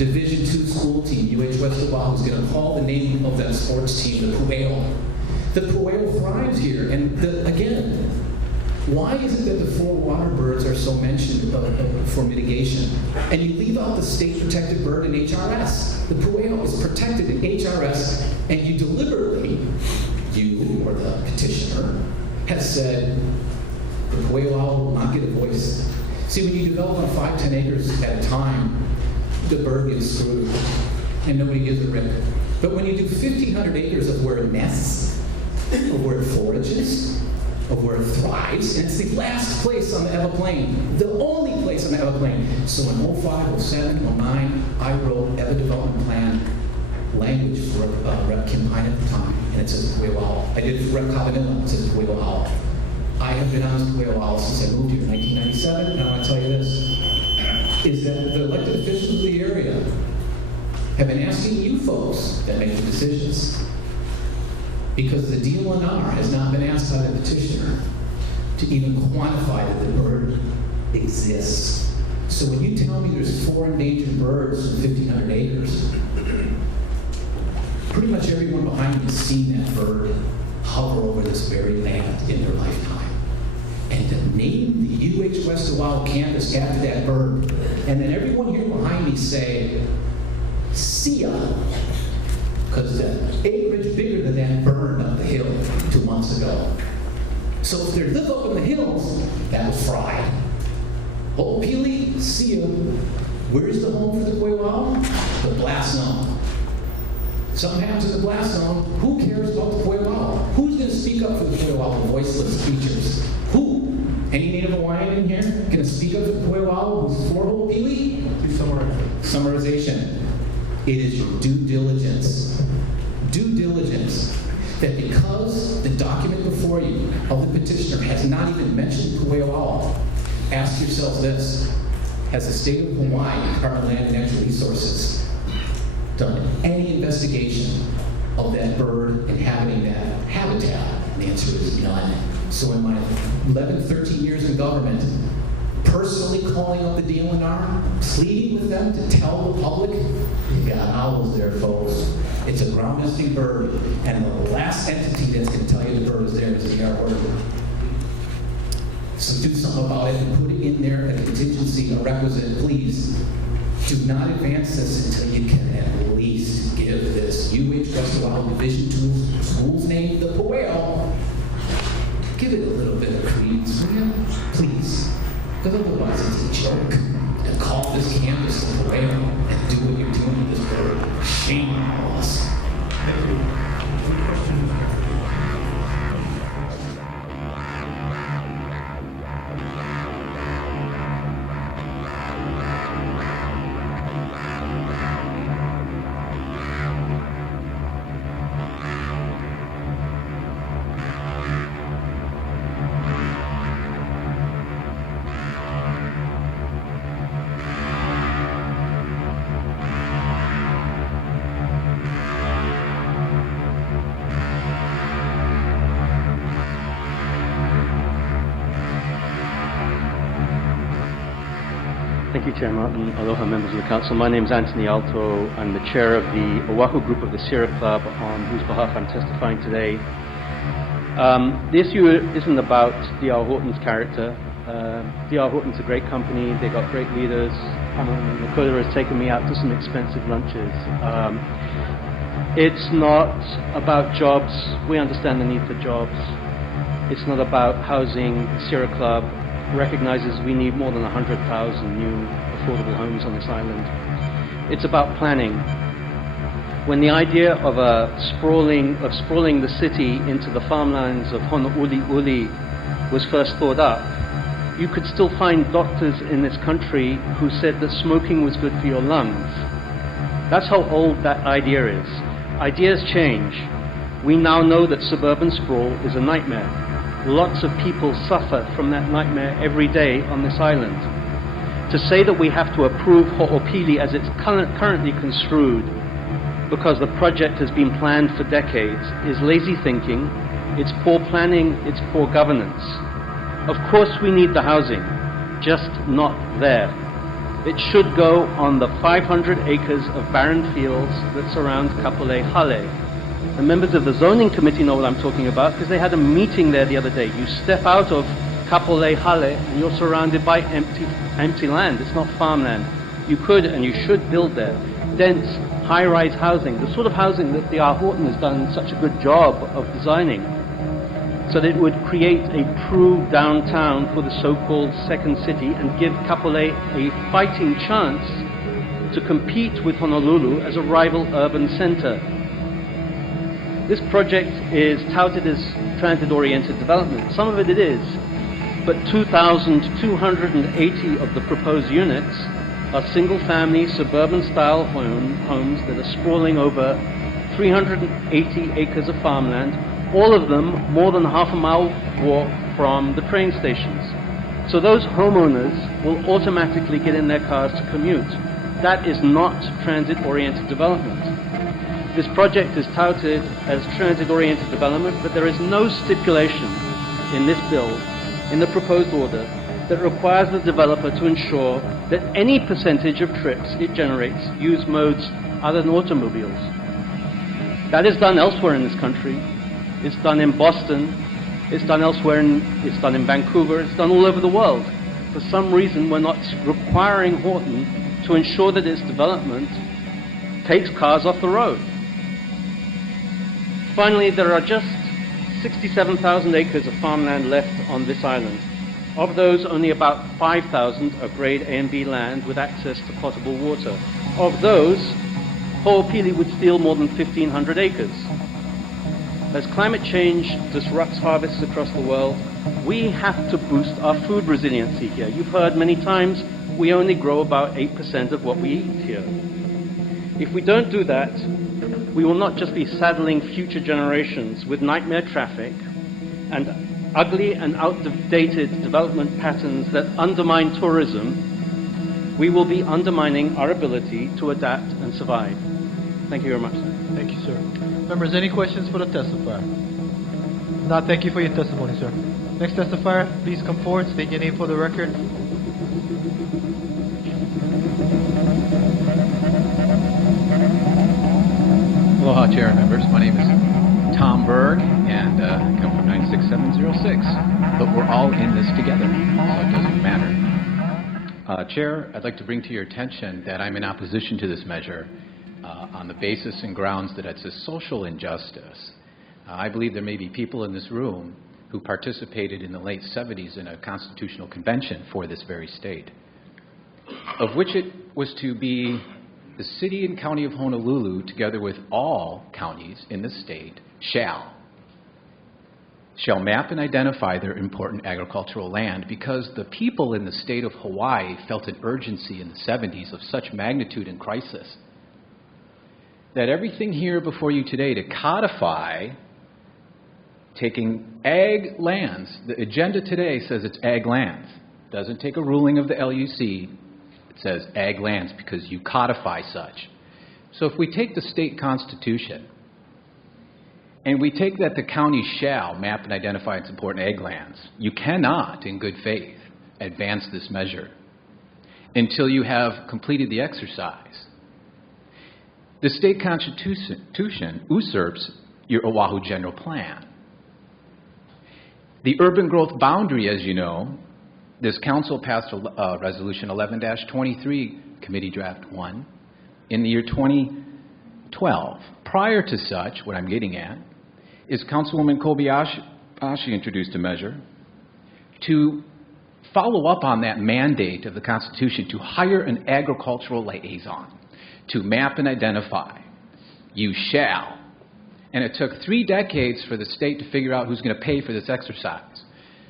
Division II school team, UH West Oahu, is going to call the name of that sports team the Pueo. The Pueo thrives here, and again, why is it that the four water birds are so mentioned for mitigation? And you leave out the state protected bird in HRS. The Pueo is protected in HRS, and you deliberately, you or the petitioner, has said the Pueo owl will not get a voice. See, when you develop on 5-10 acres at a time, the bird gets screwed, and nobody gives a rip. But when you do 1,500 acres of where it nests, of where it forages, of where it thrives, and it's the last place on the Ewa Plain, the only place on the Ewa Plain. So in 05, 07, 09, I wrote Ewa Development Plan language for Rep. Kim Pine at the time, and it says Pueo owl. I did it for Rep. Kavanilla, it says Pueo owl. I have been on this Pueo owl since I moved here in 1997, and I want to tell you this, is that the elected officials of the area have been asking you folks that make the decisions, because the DLNR has not been asked by the petitioner to even quantify that the bird exists. So when you tell me there's 4 endangered birds in 1,500 acres, pretty much everyone behind me has seen that bird hover over this very land in their lifetime. And to name the UH West Oahu campus after that bird, and then everyone here behind me say, see ya, because the acreage bigger than that burned up the hill 2 months ago. So if they live up in the hills, that was fried. Hoopili, see ya. Where's the home for the Pueo owl? The blast zone. Something happens in the blast zone, who cares about the Pueo owl? Who's going to speak up for the Pueo owl, the voiceless creatures? Who? Any Native Hawaiian in here going to speak up for the Pueo owl who's for Hoopili? Summarization. It is your due diligence. Due diligence. That because the document before you of the petitioner has not even mentioned Pueo owl, ask yourself this: has the state of Hawaii, Department of Land and Natural Resources, done any investigation of that bird inhabiting that habitat? And the answer is none. So in my 11, 13 years in government, personally calling up the DLNR, pleading with them to tell the public, you got owls there, folks. It's a ground nesting bird, and the last entity that's going to tell you the bird is there is the air order. So do something about it and put it in there, a contingency, a requisite, please. Do not advance this until you can at least give this UH West Oahu Division II school's name, the Pueo. Give it a little bit of credence, will you? Please. Because otherwise it's a joke. And call this campus the Pueo and do what you're doing with this bird. Shame on us. Thank you. Any questions? Thank you, Chair Martin. Aloha, members of the Council. My name is Anthony Alto. I'm the chair of the Oahu group of the Sierra Club, on whose behalf I'm testifying today. The issue isn't about D.R. Horton's character. D.R. Horton's a great company. They got great leaders. Lakota has taken me out to some expensive lunches. It's not about jobs. We understand the need for jobs. It's not about housing. Sierra Club recognizes we need more than 100,000 new affordable homes on this island. It's about planning. When the idea of sprawling the city into the farmlands of Honouliuli was first thought up, you could still find doctors in this country who said that smoking was good for your lungs. That's how old that idea is. Ideas change. We now know that suburban sprawl is a nightmare. Lots of people suffer from that nightmare every day on this island. To say that we have to approve Ho'opili as it's currently construed because the project has been planned for decades is lazy thinking, it's poor planning, it's poor governance. Of course we need the housing, just not there. It should go on the 500 acres of barren fields that surround Kapolei Hale. The members of the zoning committee know what I'm talking about because they had a meeting there the other day. You step out of Kapolei Hale and you're surrounded by empty land. It's not farmland. You could and you should build there. Dense, high-rise housing, the sort of housing that D.R. Horton has done such a good job of designing, so that it would create a true downtown for the so-called second city and give Kapolei a fighting chance to compete with Honolulu as a rival urban center. This project is touted as transit-oriented development. Some of it is, but 2,280 of the proposed units are single-family suburban-style homes that are sprawling over 380 acres of farmland, all of them more than half a mile walk from the train stations. So those homeowners will automatically get in their cars to commute. That is not transit-oriented development. This project is touted as transit-oriented development, but there is no stipulation in this bill, in the proposed order, that requires the developer to ensure that any percentage of trips it generates use modes other than automobiles. That is done elsewhere in this country. It's done in Boston. It's done elsewhere. It's done in Vancouver. It's done all over the world. For some reason, we're not requiring Horton to ensure that its development takes cars off the road. Finally, there are just 67,000 acres of farmland left on this island. Of those, only about 5,000 are grade A and B land with access to potable water. Of those, Hoopili would steal more than 1,500 acres. As climate change disrupts harvests across the world, we have to boost our food resiliency here. You've heard many times, we only grow about 8% of what we eat here. If we don't do that, we will not just be saddling future generations with nightmare traffic and ugly and outdated development patterns that undermine tourism, we will be undermining our ability to adapt and survive. Thank you very much, sir. Thank you, sir. Members, any questions for the testifier? Not, thank you for your testimony, sir. Next testifier, please come forward, state your name for the record. Aloha, Chair and members. My name is Tom Berg, and I come from 96706. But we're all in this together, so it doesn't matter. Chair, I'd like to bring to your attention that I'm in opposition to this measure on the basis and grounds that it's a social injustice. I believe there may be people in this room who participated in the late 70s in a constitutional convention for this very state, of which it was to be the city and county of Honolulu, together with all counties in the state, shall map and identify their important agricultural land, because the people in the state of Hawaii felt an urgency in the 70s of such magnitude and crisis that everything here before you today to codify taking ag lands, the agenda today says it's ag lands. It doesn't take a ruling of the LUC. It says ag lands because you codify such. So if we take the state constitution and we take that the county shall map and identify its important ag lands, you cannot, in good faith, advance this measure until you have completed the exercise. The state constitution usurps your Oahu general plan. The urban growth boundary, as you know, this council passed a resolution 11-23, committee draft 1, in the year 2012. Prior to such, what I'm getting at, is Councilwoman Kobayashi introduced a measure to follow up on that mandate of the Constitution to hire an agricultural liaison to map and identify. You shall. And it took 3 decades for the state to figure out who's going to pay for this exercise.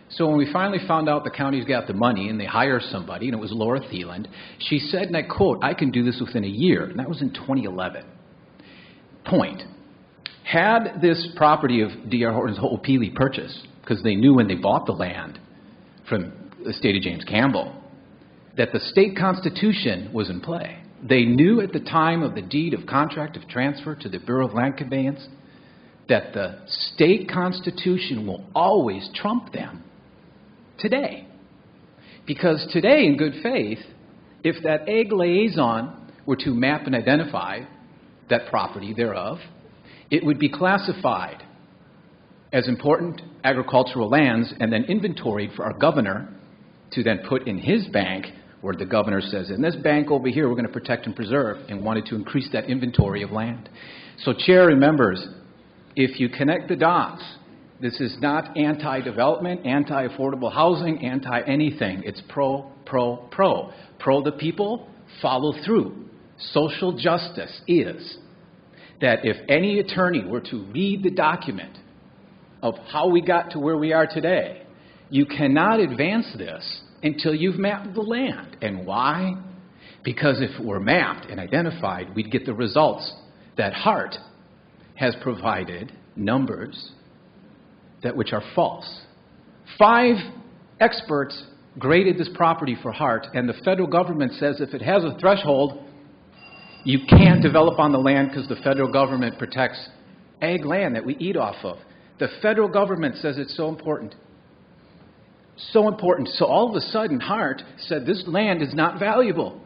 So when we finally found out the county's got the money and they hire somebody, and it was Laura Thieland, she said, and I quote, "I can do this within a year." And that was in 2011. Point. Had this property of D.R. Horton's Hoopili purchased, because they knew when they bought the land from the state of James Campbell, that the state constitution was in play. They knew at the time of the deed of contract of transfer to the Bureau of Land Conveyance that the state constitution will always trump them today. Because today, in good faith, If that ag liaison were to map and identify that property thereof, it would be classified as important agricultural lands and then inventoried for our governor to then put in his bank, where the governor says, in this bank over here, we're going to protect and preserve, and wanted to increase that inventory of land. So, Chair and members, if you connect the dots, this is not anti-development, anti-affordable housing, anti-anything. It's pro. Pro the people, follow through. Social justice is that if any attorney were to read the document of how we got to where we are today, you cannot advance this until you've mapped the land. And why? Because if it were mapped and identified, we'd get the results that Hart has provided numbers that which are false. 5 experts graded this property for Hart, and the federal government says if it has a threshold, you can't develop on the land because the federal government protects ag land that we eat off of. The federal government says it's so important. So important. So all of a sudden, Hart said this land is not valuable.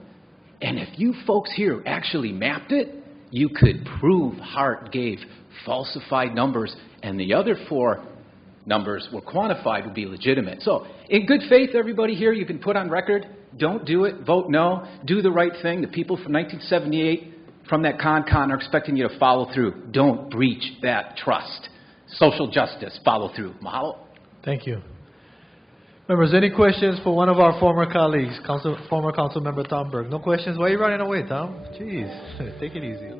And if you folks here actually mapped it, you could prove Hart gave falsified numbers, and the other 4 numbers were quantified would be legitimate. So in good faith, everybody here, you can put on record, don't do it, vote no, do the right thing. The people from 1978 from that con are expecting you to follow through. Don't breach that trust. Social justice, follow through. Mahalo. Thank you. Members, any questions for one of our former colleagues, former council member Tom Berg? No questions? Why are you running away, Tom? Jeez, take it easy.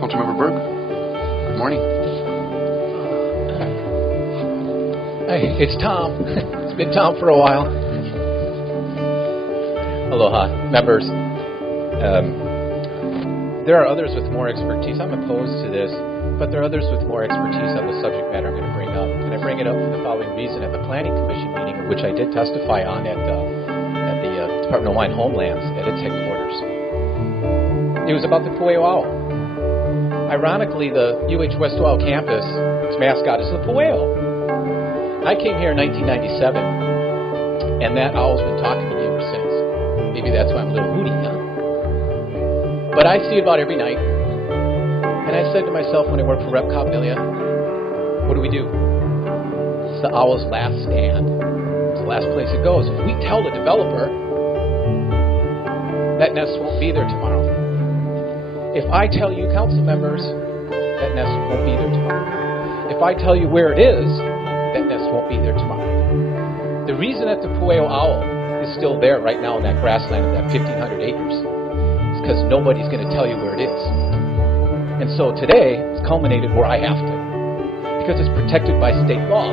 Councilmember Berg, good morning. Hey, it's Tom. It's been Tom for a while. Aloha, members. There are others with more expertise. I'm opposed to this, but there are others with more expertise on the subject matter I'm going to bring up. And I bring it up for the following reason. At the Planning Commission meeting, of which I did testify on at the Department of Wine Homelands at its headquarters, it was about the Pueo owl. Ironically, the UH West Oil campus, its mascot is the Pueo. I came here in 1997, and that owl's been talking to me ever since. Maybe that's why I'm a little moody, huh? But I see it about every night. And I said to myself when I worked for Rep. Cobb-Milia, what do? It's the owl's last stand. It's the last place it goes. If we tell the developer that nest won't be there tomorrow, if I tell you, council members, that nest won't be there tomorrow. If I tell you where it is, that nest won't be there tomorrow. The reason that the Pueo owl is still there right now in that grassland of that 1,500 acres is because nobody's going to tell you where it is. And so today, it's culminated where I have to, because it's protected by state law.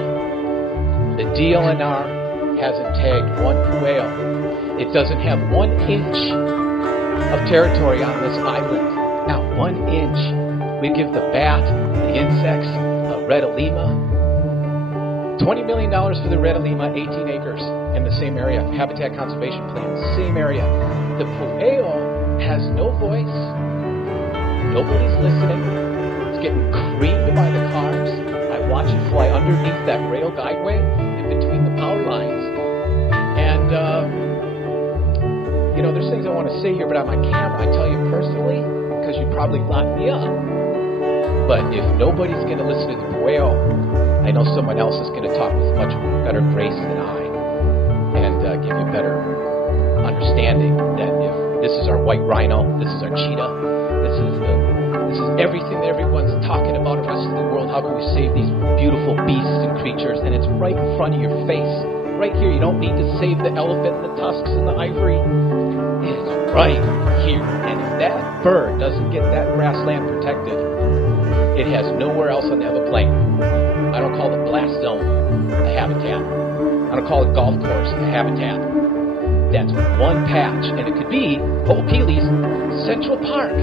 The DLNR hasn't tagged one Pueo. It doesn't have 1 inch of territory on this island. Not 1 inch. We give the bat, the insects, red alima. $20 million for the red alima, 18 acres in the same area. Habitat conservation plan, same area. The Pueo has no voice. Nobody's listening. It's getting creamed by the cars. I watch it fly underneath that rail guideway in between the power lines. And, there's things I want to say here, but on my camera, I tell you personally, because you'd probably lock me up. But if nobody's going to listen to the Pueo, I know someone else is going to talk with much better grace than I, and give you better understanding that if this is our white rhino, this is our cheetah, this is everything that everyone's talking about the rest of the world. How can we save these beautiful beasts and creatures? And it's right in front of your face, right here. You don't need to save the elephant and the tusks and the ivory. It's right here and that bird doesn't get that grassland protected, it has nowhere else on the other plain. I don't call the blast zone a habitat. I don't call it golf course a habitat. That's one patch, and it could be Hoopili's Central Park.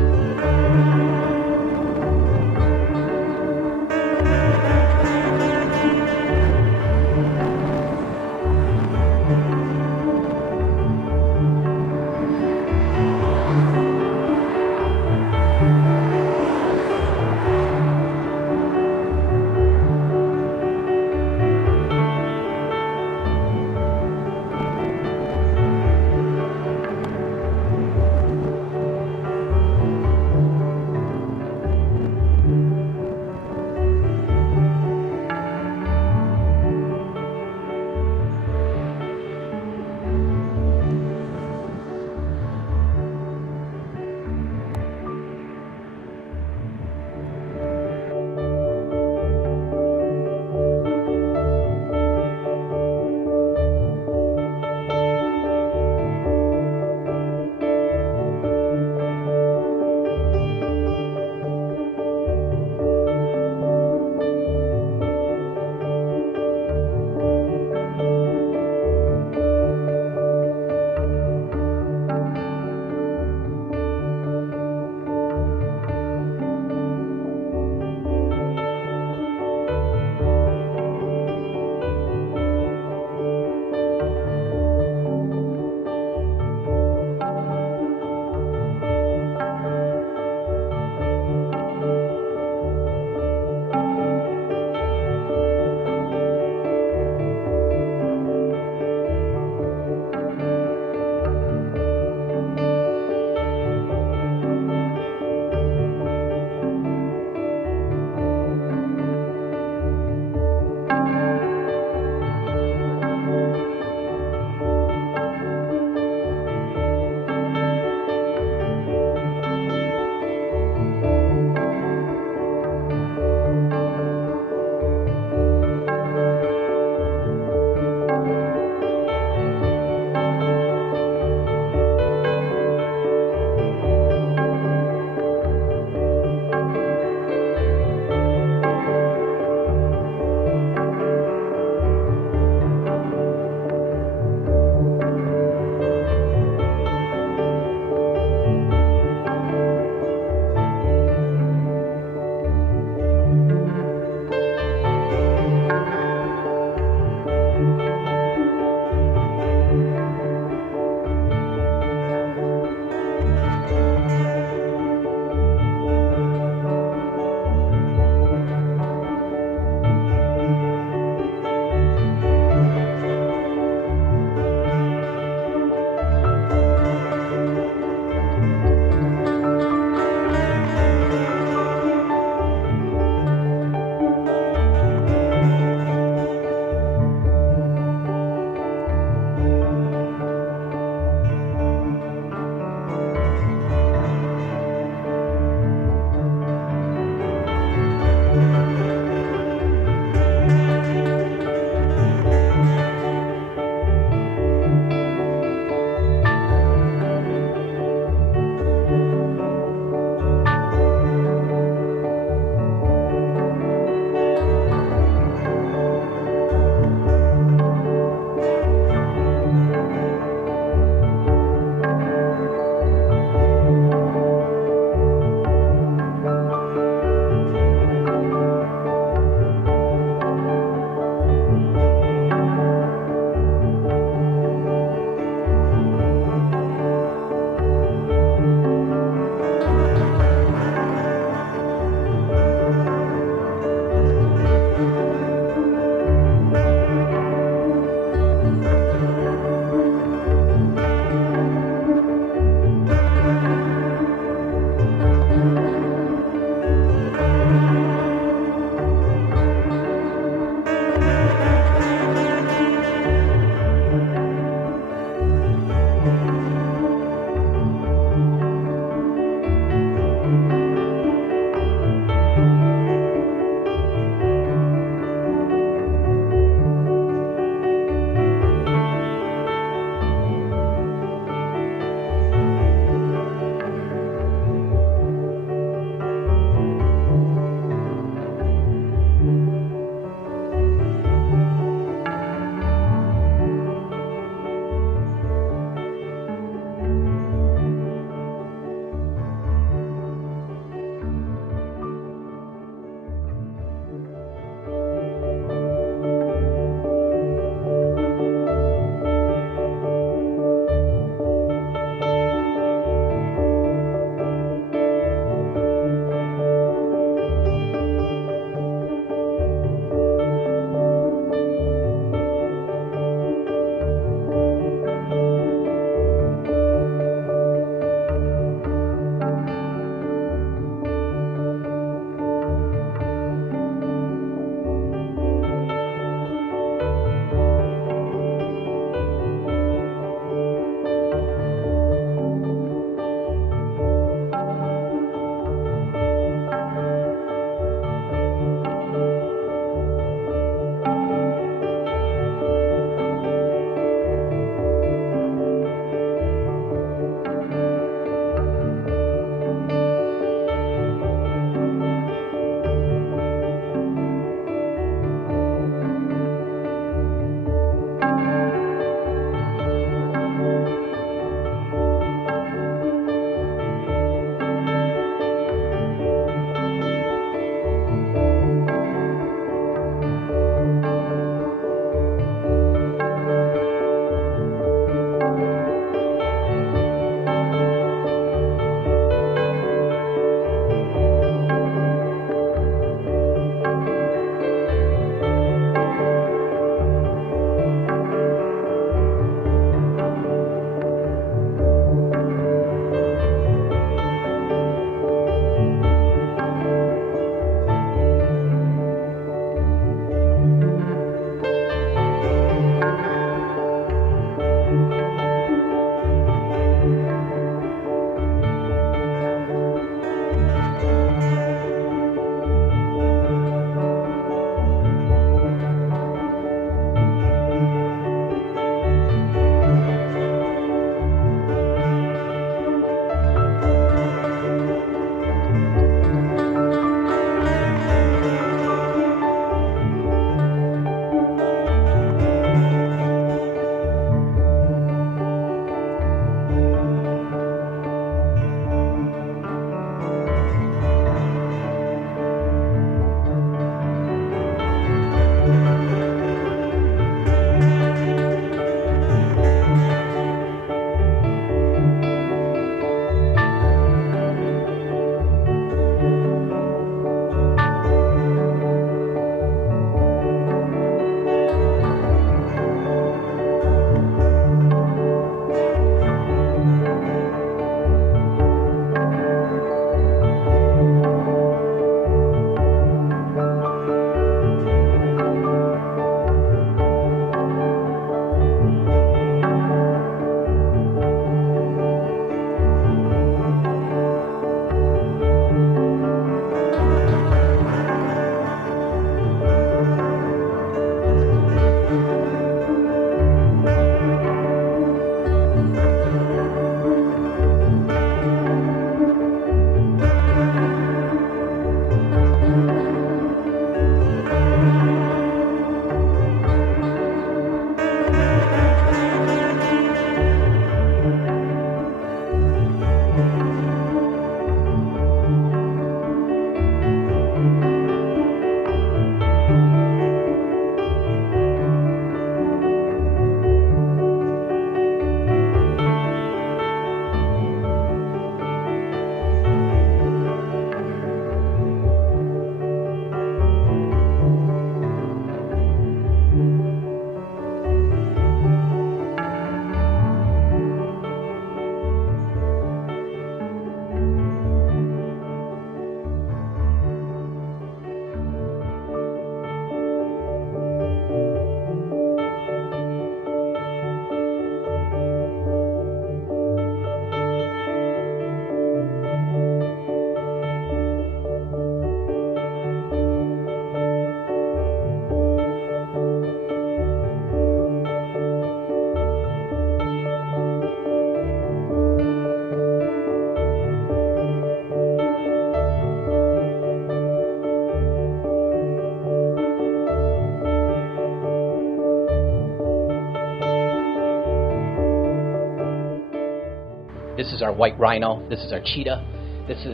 This is our white rhino. This is our cheetah. This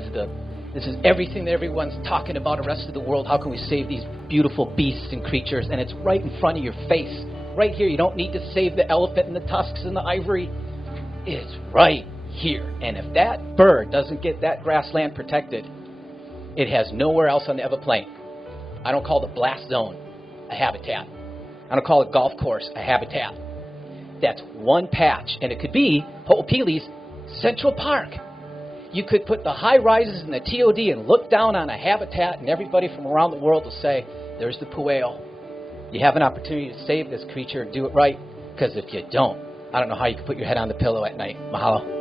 is everything that everyone's talking about the rest of the world. How can we save these beautiful beasts and creatures? And it's right in front of your face. Right here. You don't need to save the elephant and the tusks and the ivory. It's right here. And if that bird doesn't get that grassland protected, it has nowhere else on the Ever Plain. I don't call the blast zone a habitat. I don't call it golf course a habitat. That's one patch. And it could be Hoopili's Central Park. You could put the high rises in the TOD and look down on a habitat, and everybody from around the world will say, there's the Pueo. You have an opportunity to save this creature and do it right, because if you don't, I don't know how you can put your head on the pillow at night. Mahalo.